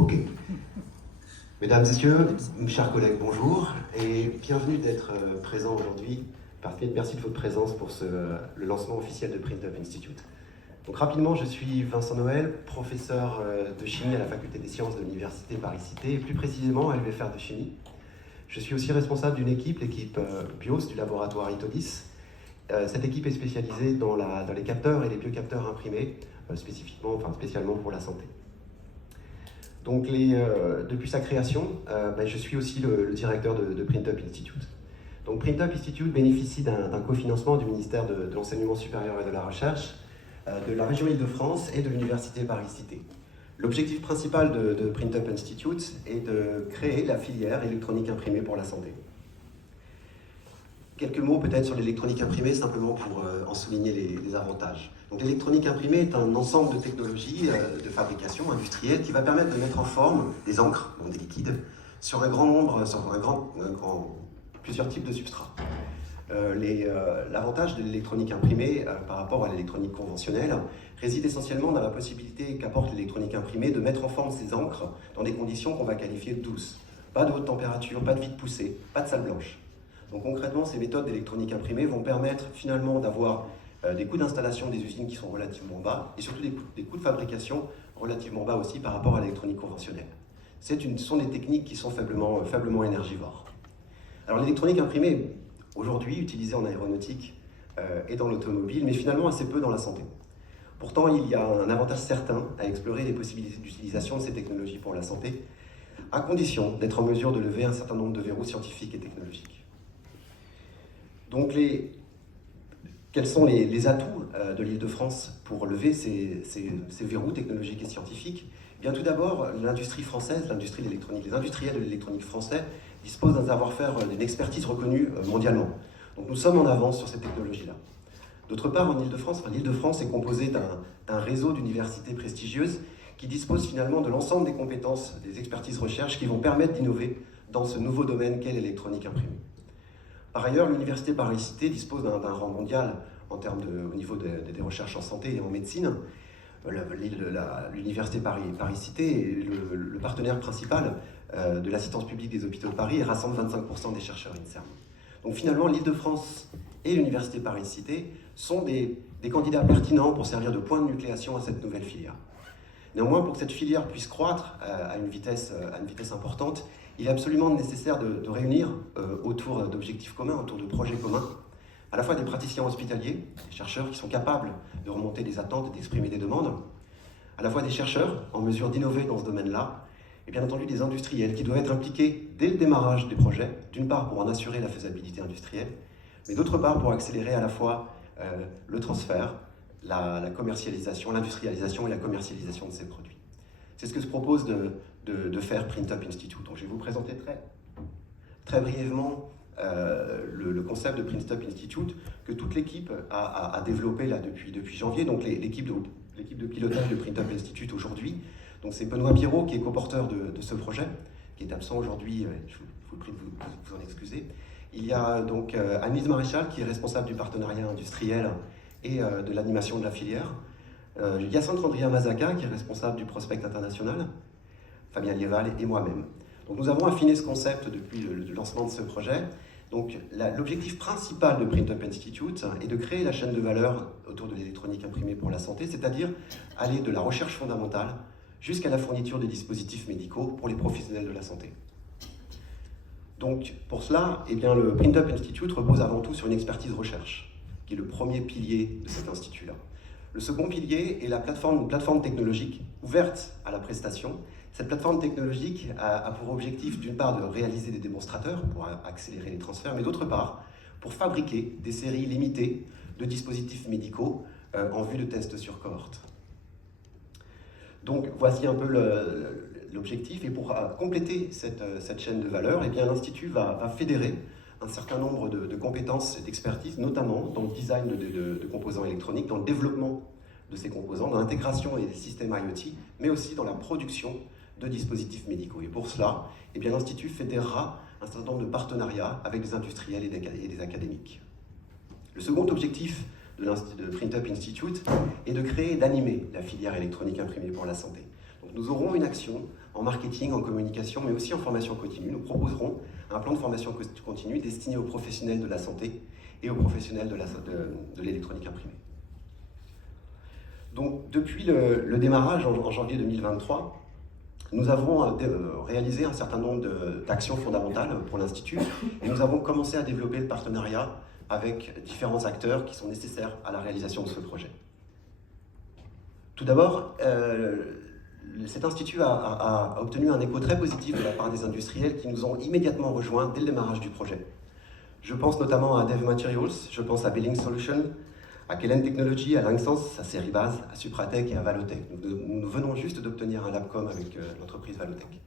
Ok. Mesdames, Messieurs, chers collègues, bonjour et bienvenue d'être présents aujourd'hui. Merci de votre présence pour le lancement officiel de Print-Up Institute. Donc rapidement, je suis Vincent Noël, professeur de chimie à la Faculté des sciences de l'Université Paris-Cité et plus précisément à l'UFR de chimie. Je suis aussi responsable d'une équipe, l'équipe BIOS du laboratoire Itodis. Cette équipe est spécialisée dans les capteurs et les biocapteurs imprimés, spécialement pour la santé. Donc depuis sa création, je suis aussi le directeur de Print-Up Institute. Donc Print-Up Institute bénéficie d'un cofinancement du ministère de l'Enseignement supérieur et de la Recherche, de la région Île-de-France et de l'Université Paris-Cité. L'objectif principal de Print-Up Institute est de créer la filière électronique imprimée pour la santé. Quelques mots peut-être sur l'électronique imprimée, simplement pour en souligner les avantages. Donc l'électronique imprimée est un ensemble de technologies de fabrication industrielle qui va permettre de mettre en forme des encres, donc des liquides, sur plusieurs types de substrats. L'avantage de l'électronique imprimée par rapport à l'électronique conventionnelle réside essentiellement dans la possibilité qu'apporte l'électronique imprimée de mettre en forme ces encres dans des conditions qu'on va qualifier de douces. Pas de haute température, pas de vide poussé, pas de salle blanche. Donc concrètement, ces méthodes d'électronique imprimée vont permettre finalement d'avoir des coûts d'installation des usines qui sont relativement bas et surtout des coûts de fabrication relativement bas aussi par rapport à l'électronique conventionnelle. Ce sont des techniques qui sont faiblement énergivores. Alors l'électronique imprimée, aujourd'hui utilisée en aéronautique et dans l'automobile, mais finalement assez peu dans la santé. Pourtant, il y a un avantage certain à explorer les possibilités d'utilisation de ces technologies pour la santé, à condition d'être en mesure de lever un certain nombre de verrous scientifiques et technologiques. Donc, quels sont les atouts de l'Île-de-France pour lever ces verrous technologiques et scientifiques? Eh bien, tout d'abord, l'industrie française, l'industrie de l'électronique, les industriels de l'électronique français disposent d'un savoir-faire, d'une expertise reconnue mondialement. Donc, nous sommes en avance sur ces technologies-là. D'autre part, en Île-de-France, l'Île-de-France est composée d'un réseau d'universités prestigieuses qui disposent finalement de l'ensemble des compétences, des expertises recherche qui vont permettre d'innover dans ce nouveau domaine qu'est l'électronique imprimée. Par ailleurs, l'Université Paris-Cité dispose d'un rang mondial au niveau des recherches en santé et en médecine. L'Université Paris-Cité est le partenaire principal de l'assistance publique des hôpitaux de Paris et rassemble 25% des chercheurs INSERM. Donc finalement, l'Île-de-France et l'Université Paris-Cité sont des candidats pertinents pour servir de point de nucléation à cette nouvelle filière. Néanmoins, pour que cette filière puisse croître à une vitesse importante, il est absolument nécessaire de réunir autour d'objectifs communs, autour de projets communs, à la fois des praticiens hospitaliers, des chercheurs qui sont capables de remonter des attentes et d'exprimer des demandes, à la fois des chercheurs en mesure d'innover dans ce domaine-là, et bien entendu des industriels qui doivent être impliqués dès le démarrage des projets, d'une part pour en assurer la faisabilité industrielle, mais d'autre part pour accélérer à la fois le transfert, la commercialisation, l'industrialisation et la commercialisation de ces produits. C'est ce que se propose de faire Print-Up Institute. Donc je vais vous présenter très brièvement le concept de Print-Up Institute que toute l'équipe a développé là depuis janvier. Donc l'équipe de pilotage de Print-Up Institute aujourd'hui. Donc c'est Benoît Pierrot qui est coporteur de ce projet, qui est absent aujourd'hui, je vous prie de vous en excuser. Il y a donc Anne-Lise Maréchal qui est responsable du partenariat industriel et de l'animation de la filière. Hyacinthe Andria-Mazaka qui est responsable du prospect international, Fabien Liéval et moi-même. Donc nous avons affiné ce concept depuis le lancement de ce projet. Donc l'objectif principal de Print-Up Institute est de créer la chaîne de valeur autour de l'électronique imprimée pour la santé, c'est-à-dire aller de la recherche fondamentale jusqu'à la fourniture des dispositifs médicaux pour les professionnels de la santé. Donc pour cela, eh bien, le Print-Up Institute repose avant tout sur une expertise recherche, qui est le premier pilier de cet institut-là. Le second pilier est une plateforme technologique ouverte à la prestation. Cette plateforme technologique a pour objectif d'une part de réaliser des démonstrateurs pour accélérer les transferts, mais d'autre part pour fabriquer des séries limitées de dispositifs médicaux en vue de tests sur cohorte. Donc voici un peu l'objectif, et pour compléter cette chaîne de valeur, eh bien, l'Institut va fédérer un certain nombre de compétences et d'expertise, notamment dans le design de composants électroniques, dans le développement de ces composants, dans l'intégration des systèmes IoT, mais aussi dans la production de dispositifs médicaux. Et pour cela, eh bien, l'Institut fédérera un certain nombre de partenariats avec des industriels et des académiques. Le second objectif de Print-Up Institute est de créer et d'animer la filière électronique imprimée pour la santé. Donc nous aurons une action en marketing, en communication, mais aussi en formation continue. Nous proposerons un plan de formation continue destiné aux professionnels de la santé et aux professionnels de l'électronique imprimée. Donc, depuis le démarrage en janvier 2023, nous avons réalisé un certain nombre d'actions fondamentales pour l'Institut et nous avons commencé à développer le partenariat avec différents acteurs qui sont nécessaires à la réalisation de ce projet. Tout d'abord, cet institut a obtenu un écho très positif de la part des industriels qui nous ont immédiatement rejoints dès le démarrage du projet. Je pense notamment à Dev Materials, je pense à Billing Solutions, à Kellen Technology, à Lanxens, à Seribase, à Supratech et à Valotech. Nous venons juste d'obtenir un Labcom avec l'entreprise Valotech.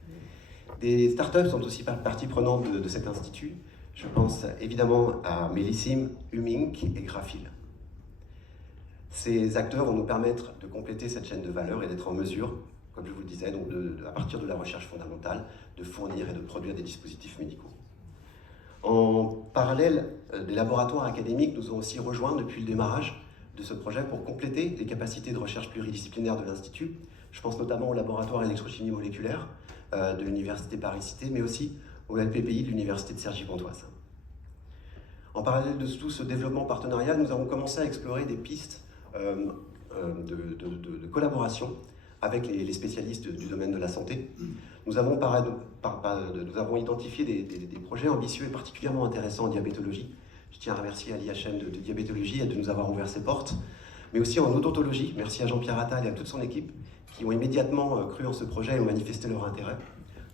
Des startups sont aussi partie prenante de cet institut. Je pense évidemment à Melissim, Umink et Graphil. Ces acteurs vont nous permettre de compléter cette chaîne de valeur et d'être en mesure, comme je vous le disais, donc à partir de la recherche fondamentale, de fournir et de produire des dispositifs médicaux. En parallèle, des laboratoires académiques nous ont aussi rejoints depuis le démarrage de ce projet pour compléter les capacités de recherche pluridisciplinaire de l'Institut. Je pense notamment au laboratoire électrochimie moléculaire de l'Université Paris-Cité, mais aussi au LPPI de l'Université de Cergy-Pontoise. En parallèle de tout ce développement partenarial, nous avons commencé à explorer des pistes de collaboration avec les spécialistes du domaine de la santé. Nous avons identifié des projets ambitieux et particulièrement intéressants en diabétologie. Je tiens à remercier à l'IHN de diabétologie de nous avoir ouvert ses portes, mais aussi en odontologie. Merci à Jean-Pierre Attal et à toute son équipe qui ont immédiatement cru en ce projet et ont manifesté leur intérêt.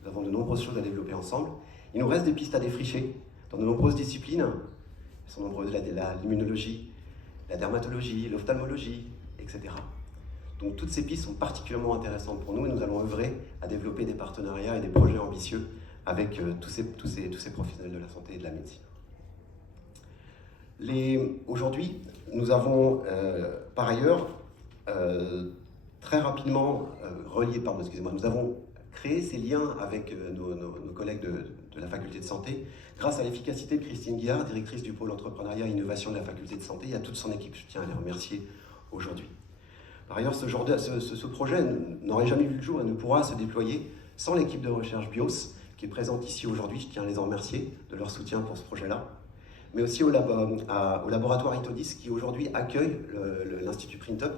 Nous avons de nombreuses choses à développer ensemble. Il nous reste des pistes à défricher dans de nombreuses disciplines. Elles sont nombreuses, l'immunologie, la dermatologie, l'ophtalmologie, etc. Donc toutes ces pistes sont particulièrement intéressantes pour nous et nous allons œuvrer à développer des partenariats et des projets ambitieux avec tous ces professionnels de la santé et de la médecine. Aujourd'hui, nous avons par ailleurs très rapidement nous avons créé ces liens avec nos collègues de la faculté de santé grâce à l'efficacité de Christine Guillard, directrice du pôle entrepreneuriat et innovation de la faculté de santé, et à toute son équipe. Je tiens à les remercier aujourd'hui. Par ailleurs, ce projet n'aurait jamais vu le jour et ne pourra se déployer sans l'équipe de recherche BIOS qui est présente ici aujourd'hui. Je tiens à les en remercier de leur soutien pour ce projet-là, mais aussi au laboratoire Itodis qui aujourd'hui accueille l'Institut PrintUp.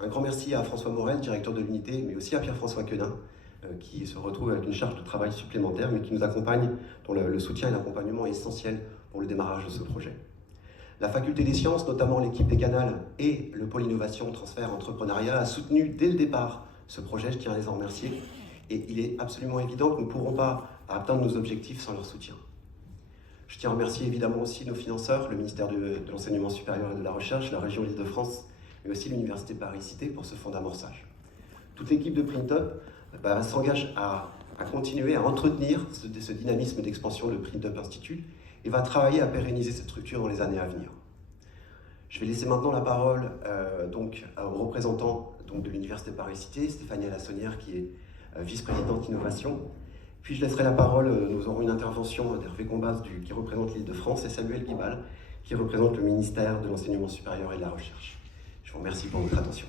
Un grand merci à François Morel, directeur de l'unité, mais aussi à Pierre-François Quenin, qui se retrouve avec une charge de travail supplémentaire, mais qui nous accompagne, dont le soutien et l'accompagnement est essentiel pour le démarrage de ce projet. La faculté des sciences, notamment l'équipe des Canals et le pôle innovation, transfert, entrepreneuriat, a soutenu dès le départ ce projet, je tiens à les en remercier, et il est absolument évident que nous ne pourrons pas atteindre nos objectifs sans leur soutien. Je tiens à remercier évidemment aussi nos financeurs, le ministère de l'Enseignement supérieur et de la Recherche, la région Île-de-France, mais aussi l'Université Paris-Cité pour ce fonds d'amorçage. Toute l'équipe de PrintUp s'engage à continuer à entretenir ce dynamisme d'expansion de PrintUp Institute et va travailler à pérenniser cette structure dans les années à venir. Je vais laisser maintenant la parole au représentant de l'Université Paris-Cité, Stéphanie Lassonnière, qui est vice-présidente innovation. Puis je laisserai la parole, nous aurons une intervention d'Hervé Combas qui représente l'Île-de-France et Samuel Guibal qui représente le ministère de l'Enseignement supérieur et de la Recherche. Je vous remercie pour votre attention.